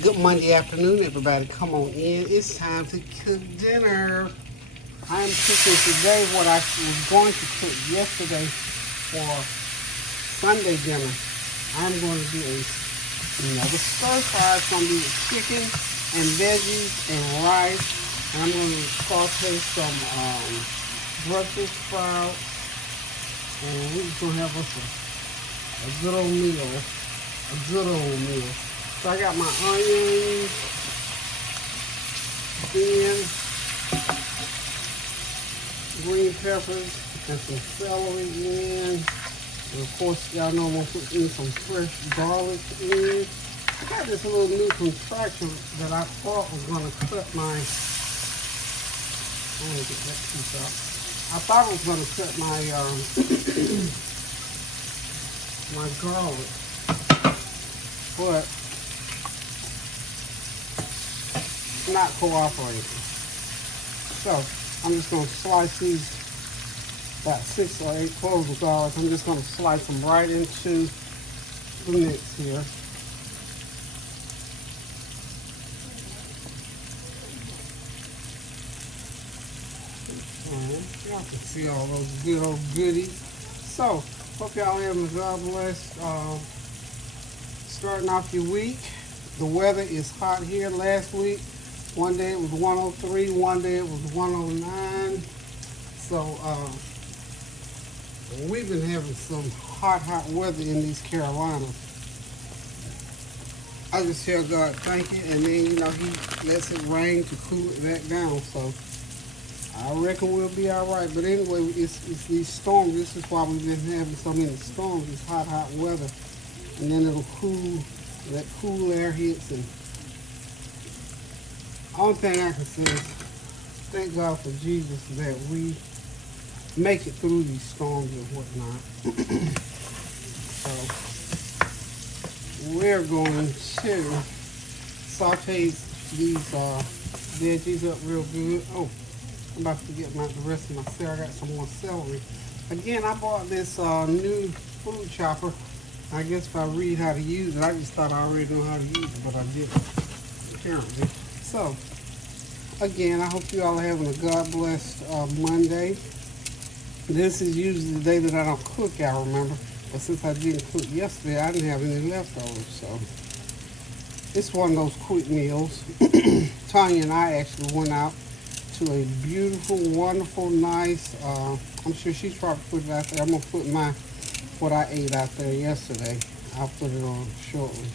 Good Monday afternoon, everybody. Come on in. It's time to cook dinner. I'm cooking today what I was going to cook yesterday for Sunday dinner. I'm going to do another stir fry. It's going to be with chicken and veggies and rice. And I'm going to saute some Brussels sprouts. And we're just going to have us a good old meal. A good old meal. So I got my onions, then green peppers, and some celery in. And of course, y'all know I'm going to put in some fresh garlic in. I got this little new contraction that I thought was going to cut my, I want to get that piece out. I thought it was going to cut my, my garlic, but not cooperating. So I'm just going to slice these about 6 or 8 cloves of garlic. I'm just going to slice them right into the mix here. Y'all can see all those good old goodies. So hope y'all having a God bless starting off your week. The weather is hot here. Last week, one day it was 103, one day it was 109. So we've been having some hot weather in these Carolinas. I just tell God thank you, and then He lets it rain to cool it back down. So I reckon we'll be all right. But anyway, it's these storms. This is why we've been having so many storms. This hot weather, and then it'll cool. That cool air hits, and only thing I can say is thank God for Jesus that we make it through these storms and whatnot. So we're going to saute these veggies up real good. Oh, I'm about to get the rest of my celery. I got some more celery. Again, I bought this new food chopper. I guess if I read how to use it, I just thought I already know how to use it, but I didn't, apparently. So, again, I hope you all are having a God-blessed Monday. This is usually the day that I don't cook, I remember. But since I didn't cook yesterday, I didn't have any leftovers. So, it's one of those quick meals. Tanya and I actually went out to a beautiful, wonderful, nice, I'm sure she's probably put it out there. I'm going to put what I ate out there yesterday. I'll put it on shortly.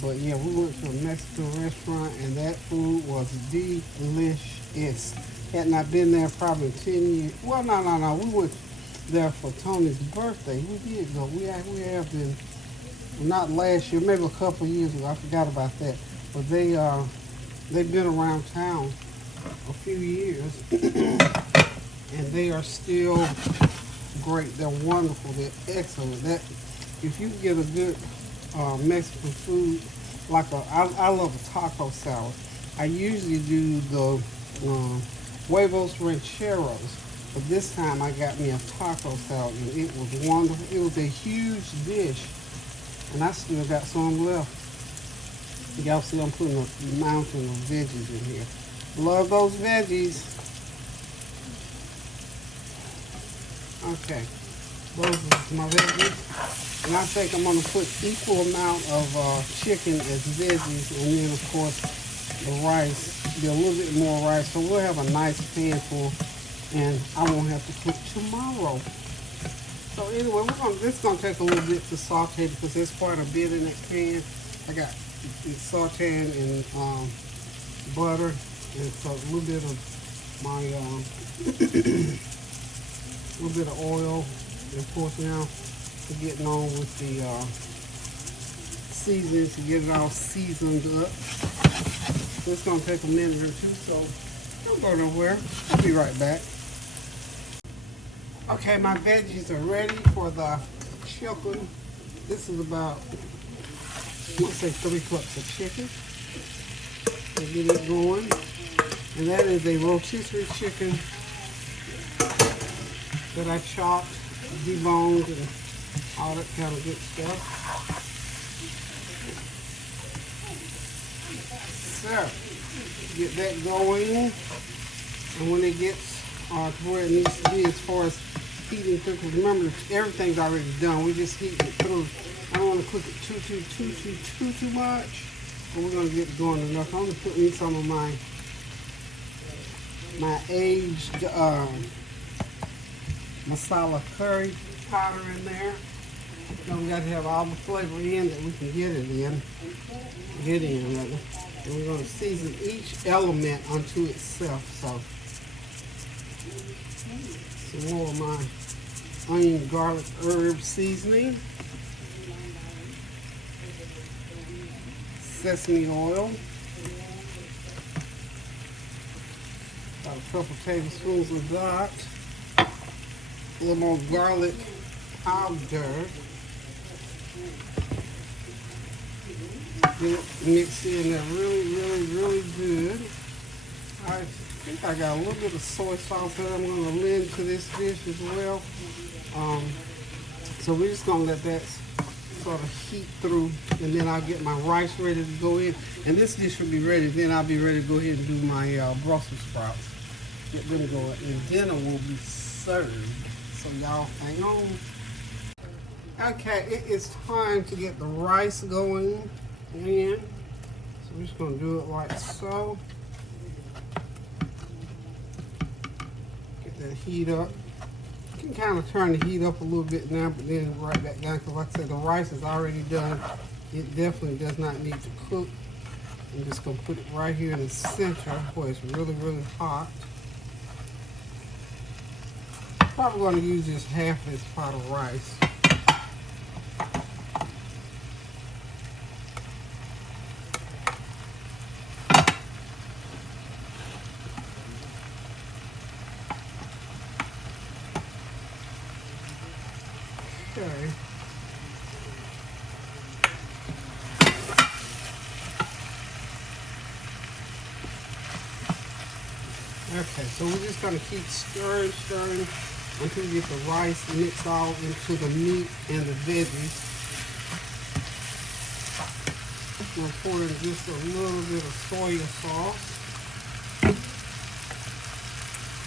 But yeah, we went to a Mexican restaurant and that food was delicious. Had not been there probably in 10 years. Well, no. We went there for Tony's birthday. We did go. We have been, not last year, maybe a couple of years ago. I forgot about that. But they've been around town a few years and they are still great. They're wonderful. They're excellent. That if you get a good Mexican food, like I love a taco salad. I usually do the huevos rancheros, but this time I got me a taco salad and it was wonderful. It was a huge dish, and I still got some left. Y'all see I'm putting a mountain of veggies in here. Love those veggies. Okay, those are my veggies. And I think I'm going to put equal amount of chicken as veggies, and then of course the rice, be a little bit more rice. So we'll have a nice pan full, and I won't have to cook tomorrow. So anyway, this is going to take a little bit to saute because there's quite a bit in that pan. I got it sauteing in butter, and so a little bit of my little bit of oil, and of course now we're getting on with the seasoning to get it all seasoned up. So it's going to take a minute or two, so don't go nowhere. I'll be right back. Okay, my veggies are ready for the chicken. This is about, I want to say 3 cups of chicken. So get it going. And that is a rotisserie chicken that I chopped, deboned, and all that kind of good stuff. there. Get that going. And when it gets to where it needs to be as far as heating through, because remember, everything's already done. We just heating it through. I don't want to cook it too much, but we're going to get it going enough. I'm going to put in some of my aged masala curry powder in there. You know, we got to have all the flavor in that we can get it in. And we're going to season each element unto itself. So, some more of my onion, garlic, herb seasoning. Sesame oil. About a couple tablespoons of that. A little more garlic powder. Get it mixed in there really good. I think I got a little bit of soy sauce that I'm going to lend to this dish as well. So we're just going to let that sort of heat through, and then I'll get my rice ready to go in. And this dish will be ready. Then I'll be ready to go ahead and do my Brussels sprouts. Get them going, and dinner will be served. So y'all hang on. Okay, it is time to get the rice going in. So we're just going to do it like so. Get that heat up. You can kind of turn the heat up a little bit now, but then right back down, because like I said, the rice is already done. It definitely does not need to cook. I'm just going to put it right here in the center where it's really hot. Probably going to use just half this pot of rice. Okay. Okay, so we're just going to keep stirring until we get the rice mixed all into the meat and the veggies. I'm going to pour in just a little bit of soy sauce.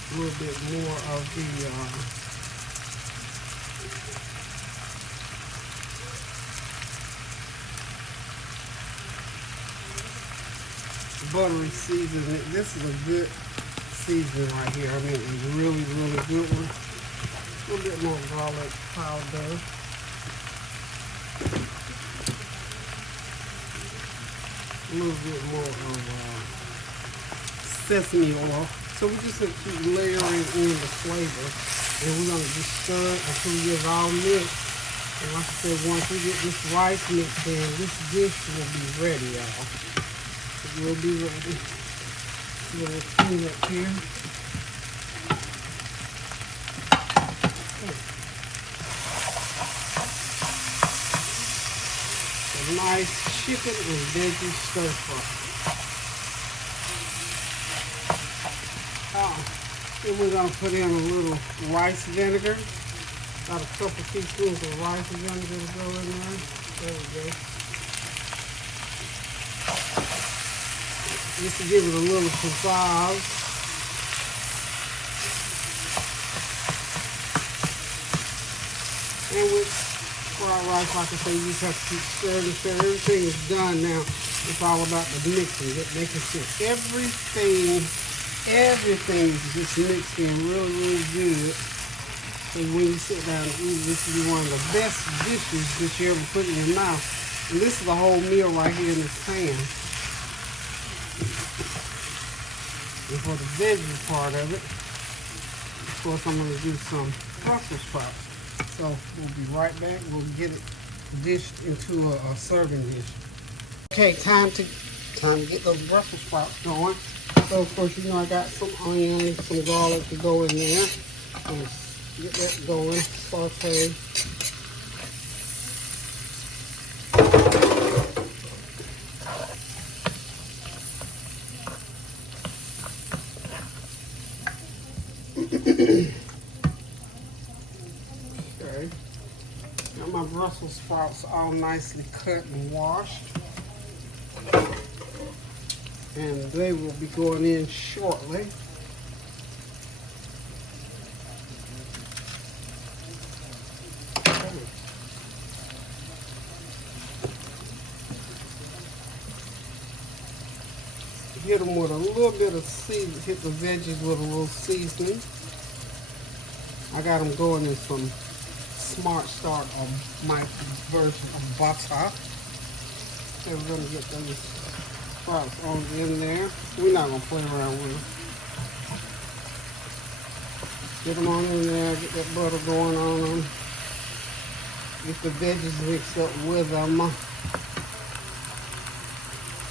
A little bit more of the buttery seasoning. This is a good seasoning right here. I mean, it's really good one. A little bit more garlic powder. A little bit more of sesame oil. So we're just going to keep layering in the flavor. And we're going to just stir it until we get it all mixed. And like I said, once we get this rice mixed in, this dish will be ready, y'all. It will be ready. A little clean up here. A nice chicken and veggie stir fry. Then we're going to put in a little rice vinegar. About a couple teaspoons of rice vinegar to go in there. There we go. Just to give it a little pizzazz. And with fried rice, like I say, you just have to keep stirring. Everything is done now. It's all about the mixing, making sure everything is just mixed in really good. So when you sit down and eat, this will be one of the best dishes that you ever put in your mouth. And this is the whole meal right here in this pan. And for the veggie part of it, of course, I'm going to do some Brussels sprouts. So we'll be right back. We'll get it dished into a serving dish. Okay, time to get those Brussels sprouts going. So of course, you know I got some onion, some garlic to go in there. Let's get that going. Saute. Okay. Got my Brussels sprouts all nicely cut and washed. and they will be going in shortly. Hit them with a little bit of seasoning, hit the veggies with a little seasoning. I got them going in some Smart Start of my version of butter. And we're gonna get those sprouts on in there. We're not gonna play around with them. Get them on in there, get that butter going on them. Get the veggies mixed up with them.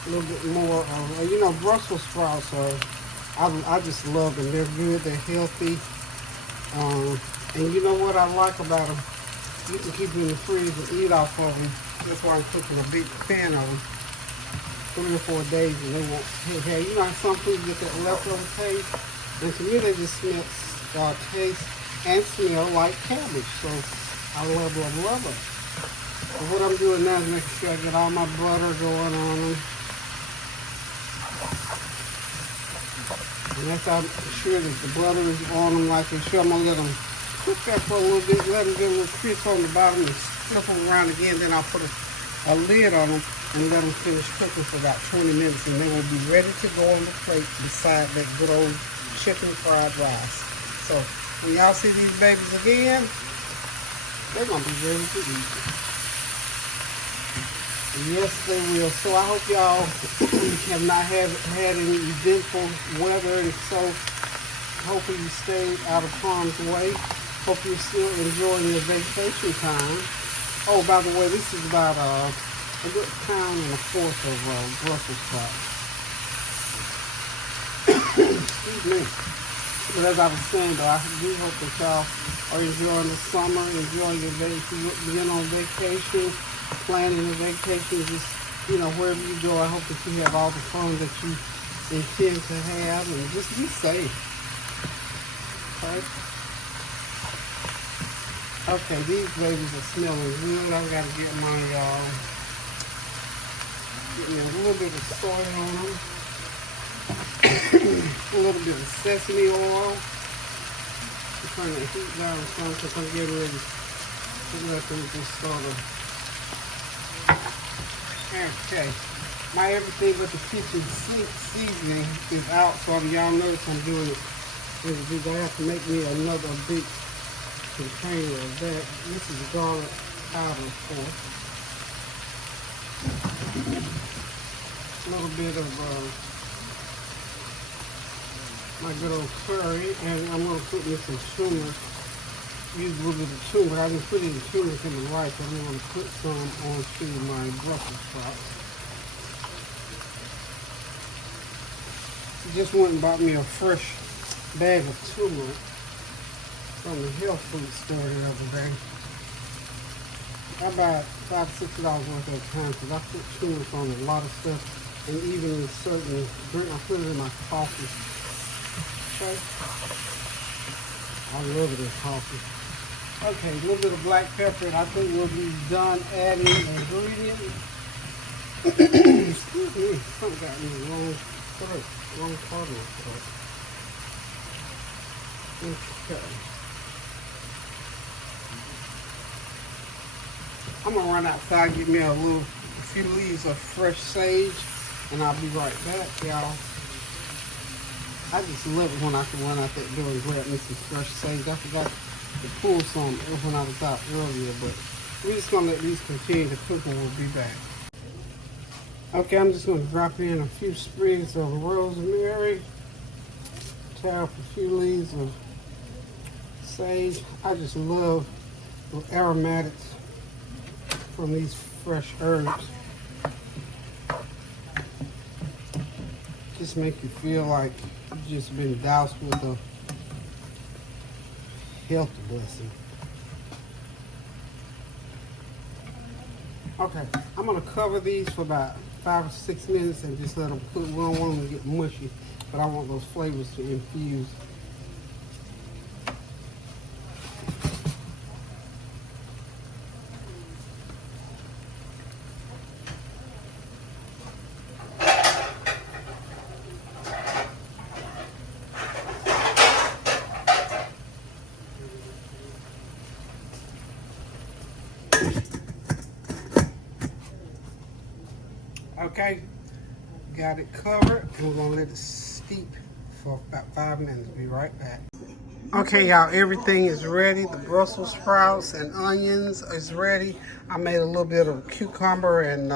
A little bit more of, you know, Brussels sprouts are, I just love them. They're good, they're healthy. And you know what I like about them? You can keep them in the freezer and eat off of them. That's why I'm cooking a big pan of them. 3 or 4 days and they won't hit hair. You know how some foods get that leftover taste? And to me they just smell, taste and smell like cabbage. So I love them. But what I'm doing now is making sure I get all my butter going on them. And after I'm sure that the butter is on them like this, I'm going to let them cook that for a little bit, let them get a little crisp on the bottom and flip them around again. Then I'll put a lid on them and let them finish cooking for about 20 minutes and they will be ready to go on the plate beside that good old chicken fried rice. So when y'all see these babies again, they're going to be ready to eat. Yes, they will. So I hope y'all have not had any eventful weather, and so hopefully you stayed out of harm's way. Hope you're still enjoying your vacation time. Oh, by the way, this is about a good pound and a fourth of Brussels sprouts. Excuse me. But as I was saying, though, I do hope that y'all are enjoying the summer, enjoying your vacation, being on vacation, planning a vacation, just, you know, wherever you go. I hope that you have all the fun that you intend to have, and just be safe. Okay, these babies are smelling good. I've got to get my, get me a little bit of soy on them. A little bit of sesame oil. I'm trying to heat down some because I'm getting ready to let them just sort of. Okay, my everything but the kitchen sink seasoning is out, so y'all notice I'm doing it. I have to make me another big container of that. This is garlic powder, of course. A little bit of my good old curry, and I'm going to put me some turmeric. Use a little bit of turmeric. I didn't put any turmeric in the rice, but I'm going to put some onto my Brussels sprouts. Just went and bought me a fresh bag of turmeric from the health food store the other day. I buy $5 to $6 worth of time because I put turmeric on a lot of stuff, and even in certain drink, I put it in my coffee. Okay. I love it in coffee. Okay, a little bit of black pepper, and I think we'll be done adding ingredients. Excuse me, something got me wrong part of it. Okay. I'm gonna run outside, get me a few leaves of fresh sage, and I'll be right back, y'all. I just love it when I can run out that door and grab me some fresh sage. I forgot to pull some when I was out earlier, but we're just gonna let these continue to cook and we'll be back. Okay, I'm just gonna drop in a few sprigs of rosemary, tear up a few leaves of sage. I just love the aromatics from these fresh herbs. Just make you feel like you've just been doused with a health blessing. Okay, I'm gonna cover these for about 5 or 6 minutes and just let them cook. We don't want them to get mushy, but I want those flavors to infuse. Okay, got it covered, and we're gonna let it steep for about 5 minutes. Be right back. Okay, y'all, everything is ready. The Brussels sprouts and onions is ready. I made a little bit of cucumber and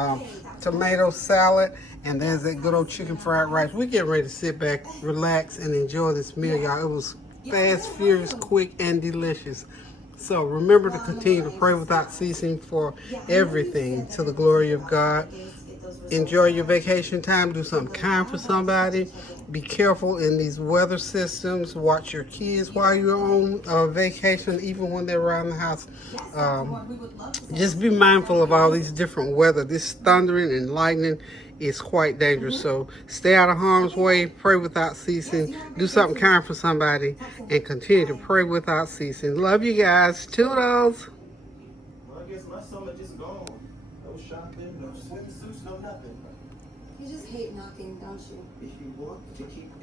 tomato salad, and there's that good old chicken fried rice. We get ready to sit back, relax, and enjoy this meal, y'all. It was fast, furious, quick, and delicious. So remember to continue to pray without ceasing for everything to the glory of God. Enjoy your vacation time. Do something kind for somebody. Be careful in these weather systems. Watch your kids while you're on vacation, even when they're around the house. Just be mindful of all these different weather. This thundering and lightning is quite dangerous. So stay out of harm's way. Pray without ceasing. Do something kind for somebody. And continue to pray without ceasing. Love you guys. Toodles. Well, I guess my summer just gone. No shopping, no swimsuits, no nothing. You just hate nothing, don't you? If you want to keep